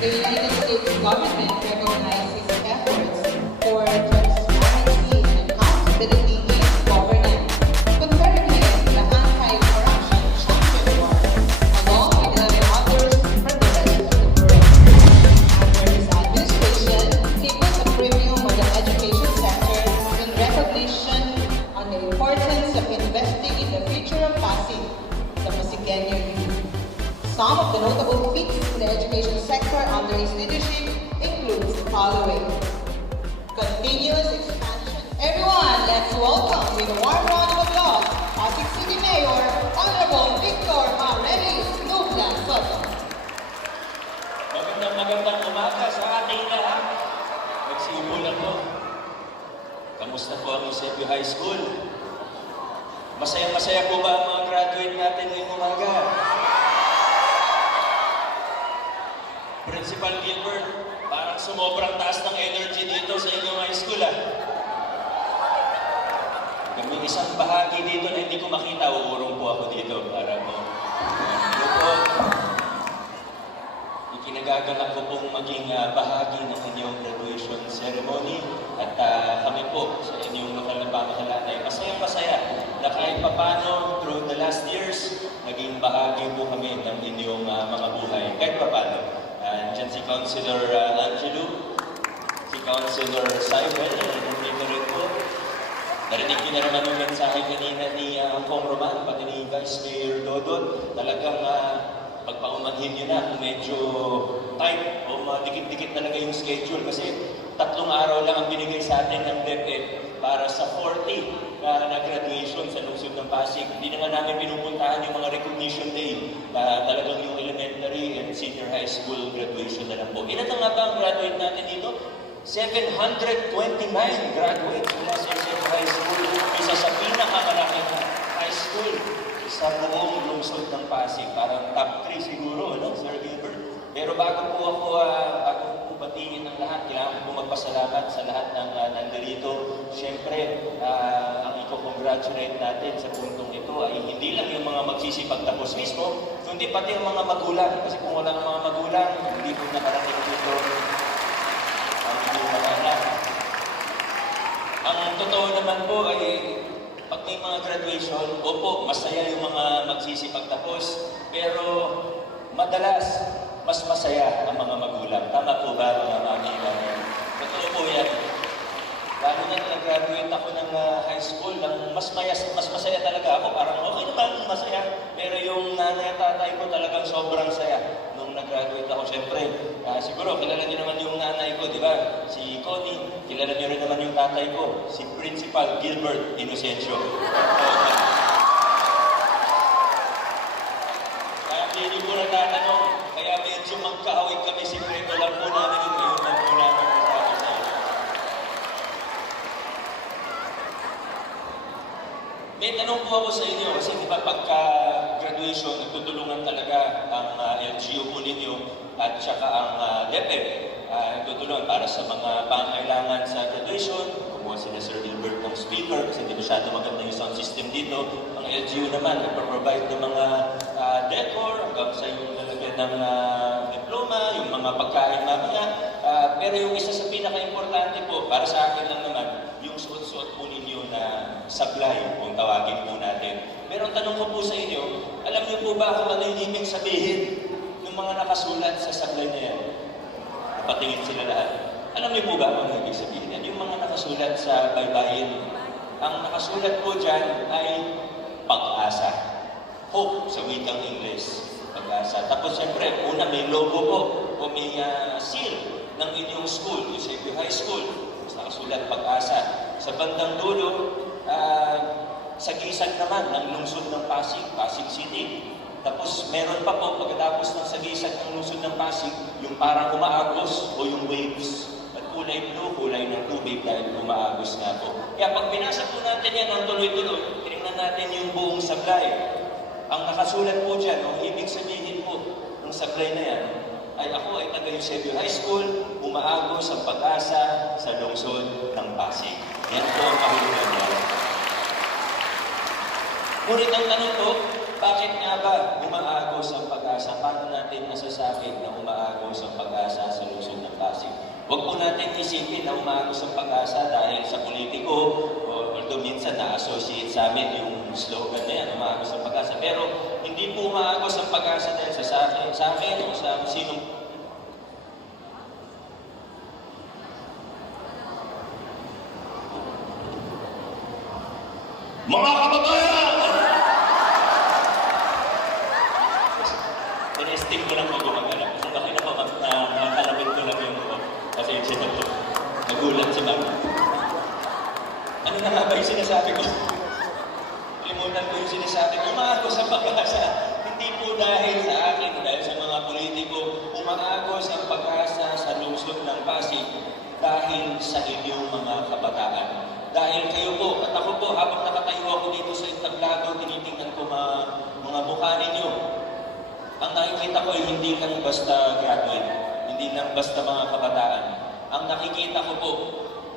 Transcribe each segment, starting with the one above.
the United States government Magandang umaga sa ating lahat. Nagsibol ako. Kamusta po ang Eusebio High School? Masaya-masaya po ba ang mga graduate natin ngayong umaga? Principal Gilbert, parang sumobrang taas ng energy dito sa inyong high school ah. Kami isang bahagi dito na hindi ko makita, uurong po ako dito para mo. Ano po? Ikinagagalak ko maging ah, bahagi ng inyong graduation ceremony at ah, kami po sa inyong lokal na pamahalaan ay masayang-masaya na kahit papano through the last years, naging bahagi po kami ng inyong ah, mga buhay. Kahit papano. Andiyan si Councilor ah, Angelo, si Councilor Simon, nandito rin po. Narinig niyo na naman yung mensahe kanina ni uh, Kong Roman, pati ni Vice Mayor Dodon. Talagang uh, pagpaumanhin niyo na medyo tight madikit-dikit talaga yung schedule kasi tatlong araw lang ang binigay sa atin ng DepEd para sa 40 na, na graduation sa lungsod ng Pasig. Hindi naman namin pinupuntahan yung mga recognition day. Uh, talagang yung elementary and senior high school graduation na lang po. Ilan na nga ba ang graduate natin dito? 729 graduates mula sa St. High School. Isa sa pinakamalaking high school sa buong lungsod ng Pasig. Parang top 3 siguro, no, Sir Gilbert? Pero bago po ako, ah, bago po batiin ng lahat, kailangan po magpasalamat sa lahat ng uh, nandarito. Siyempre, ah, ang i-congratulate natin sa puntong ito ay hindi lang yung mga magsisipagtapos mismo, kundi pati yung mga magulang. Kasi kung wala ng mga magulang, hindi po nakarating dito ang mga anak. Ang totoo naman po ay pag may mga graduation, opo, masaya yung mga magsisipagtapos, pero madalas, mas masaya ang mga magulang. Tama po ba mga mami namin? Totoo po yan. Lalo na nag-graduate ako ng ah, high school, ng mas, mayas, mas masaya talaga ako. Parang okay naman, masaya. Pero yung nanay at tatay ko talagang sobrang saya nung nag-graduate ako. Siyempre, ah, siguro kilala niyo naman yung nanay ko, di ba? Si Connie. Kilala niyo rin naman yung tatay ko, si Principal Gilbert Inocencio. Kaya hindi ko natatanong, kaya medyo magkahawig kami si Fred. Alam po namin yung ngayon lang po namin masabi sa inyo. Po ako sa inyo kasi di ba pagka graduation, nagtutulungan talaga ang uh, LGU po ninyo at saka ang uh, DepEd. Uh, nagtutulungan para sa mga pangailangan sa graduation. Kumuha sila Sir Gilbert ng speaker kasi hindi masyado maganda yung sound system dito. Ang LGU naman, nagpaprovide ng mga uh, decor hanggang sa yung lalagyan ng uh, diploma, yung mga pagkain mamaya. Uh, pero yung isa sa pinaka-importante po, para sa akin lang naman, yung suot-suot po ninyo sablay, kung tawagin po natin. Pero ang tanong ko po sa inyo, alam niyo po ba kung ano yung ibig sabihin ng mga nakasulat sa sablay na yan? Napatingin sila lahat. Alam niyo po ba kung ano ibig sabihin yan? Yung mga nakasulat sa baybayin. Ang nakasulat po dyan ay pag-asa. Hope sa wikang English. Pag-asa. Tapos siyempre, una may logo po o may uh, seal ng inyong school, Eusebio High School. Tapos nakasulat pag-asa. Sa bandang dulo, uh, sa gisag naman ng lungsod ng Pasig, Pasig City. Tapos meron pa po pagkatapos ng sagisag ng lungsod ng Pasig, yung parang umaagos o yung waves. At kulay blue, kulay ng tubig dahil umaagos nga po. Kaya pag binasa po natin yan ng tuloy-tuloy, tinignan natin yung buong sablay. Ang nakasulat po dyan, ang ibig sabihin po ng sablay na yan, ay ako ay taga Eusebio High School, umaagos ang pag-asa sa lungsod ng Pasig. Yan po ang kahulugan niya. Ngunit ang tanong ko, bakit nga ba umaagos ang pag-asa paano natin masasabi na umaagos ang pag-asa sa lungsod ng Pasig? Huwag po natin isipin na umaagos ang pag-asa dahil sa politiko, although minsan na-associate sa amin yung slogan na yan, umaagos ang pag-asa. Pero hindi po umaagos ang pag-asa dahil sa, sa, akin, sa akin o sa sinong Mga kababayan! Tinesting ko lang pag gumagala. Kasi bakit ako mag, na, nakalapit ko lang yung pasensya na to. Nagulat si Ma'am. Ano na nga ba yung sinasabi ko? Limutan ko yung sinasabi ko. Umaagos ang pag-asa. Hindi po dahil sa akin, dahil sa mga politiko, umaagos ang pag-asa sa lungsod ng Pasig dahil sa inyong mga kabataan. Dahil kayo po, at ako po, habang nakatayo ako dito sa entablado, tinitingnan ko mga, mga mukha ninyo. Ang nakikita ko ay hindi lang basta graduate, hindi lang basta mga kabataan. Ang nakikita ko po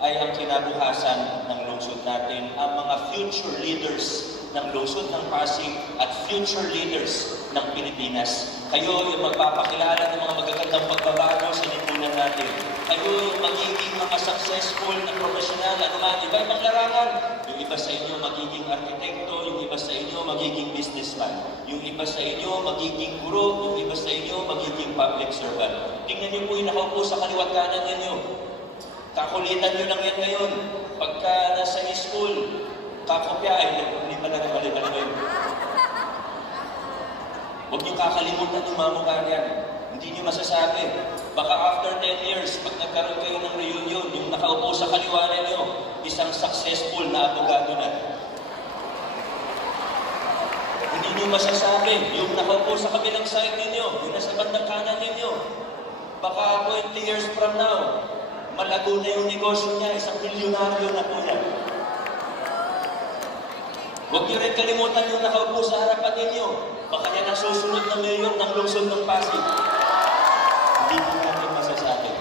ay ang kinabukasan ng lungsod natin, ang mga future leaders ng lungsod ng Pasig at future leaders ng Pilipinas. Kayo yung magpapakilala ng mga magagandang pagbabago sa lipunan natin. Kayo magiging mga successful na profesional, ano man, iba-ibang larangan. Yung iba sa inyo magiging arkitekto, yung iba sa inyo magiging businessman, yung iba sa inyo magiging guro, yung iba sa inyo magiging public servant. Tingnan niyo po yung nakaupo sa kaliwat kanan ninyo. Kakulitan nyo lang yan ngayon. Pagka nasa school, kakopya, ay hindi pala na mali mali yun. Huwag niyo kakalimutan yung mga mukha niyan. Hindi niyo masasabi. Baka after 10 years, pag nagkaroon kayo ng reunion, yung nakaupo sa kaliwa niyo, isang successful na abogado na. Hindi niyo masasabi, yung nakaupo sa kabilang side ninyo, yung nasa bandang kanan ninyo, baka 20 years from now, malago na yung negosyo niya, isang milyonaryo na po yan. Huwag niyo rin kalimutan yung nakaupo sa harapan ninyo. Baka yan ang susunod na mayor ng lungsod ng Pasig. Hindi po natin masasabi.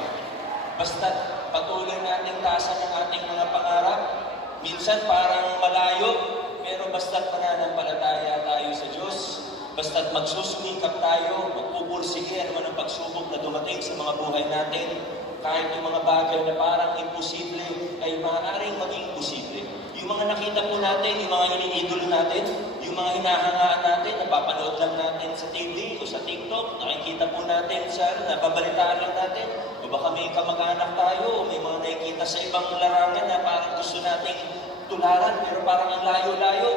Basta patuloy natin taasan ang ating mga pangarap. Minsan parang malayo, pero basta't mananampalataya tayo sa Diyos, basta't magsusumikap tayo, magpupursige ano man ang pagsubok na dumating sa mga buhay natin, kahit yung mga bagay na parang imposible ay maaaring maging posible. Yung mga nakita po natin, yung mga iniidolo natin, yung mga hinahangaan natin, napapanood lang natin sa TV o sa TikTok, nakikita po natin sa, napabalitaan lang natin, baka may kamag-anak tayo, may mga nakikita sa ibang larangan na parang gusto nating tularan, pero parang ang layo-layo.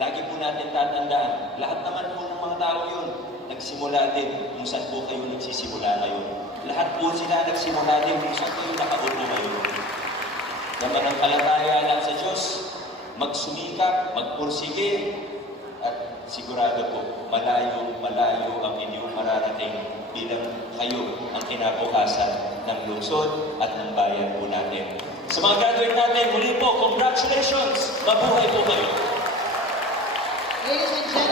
Lagi po natin tatandaan, lahat naman po ng mga tao yun, nagsimula din kung saan po kayo nagsisimula ngayon. Lahat po sila nagsimula din kung saan kayo nakaulo ngayon na manangkalataya lang sa Diyos, magsumikap, magpursige, at sigurado po, malayo, malayo ang inyong mararating ang kinabukasan ng lungsod at ng bayan po natin. Sa mga graduate natin, muli po, congratulations! Mabuhay po kayo! Ladies and gentlemen,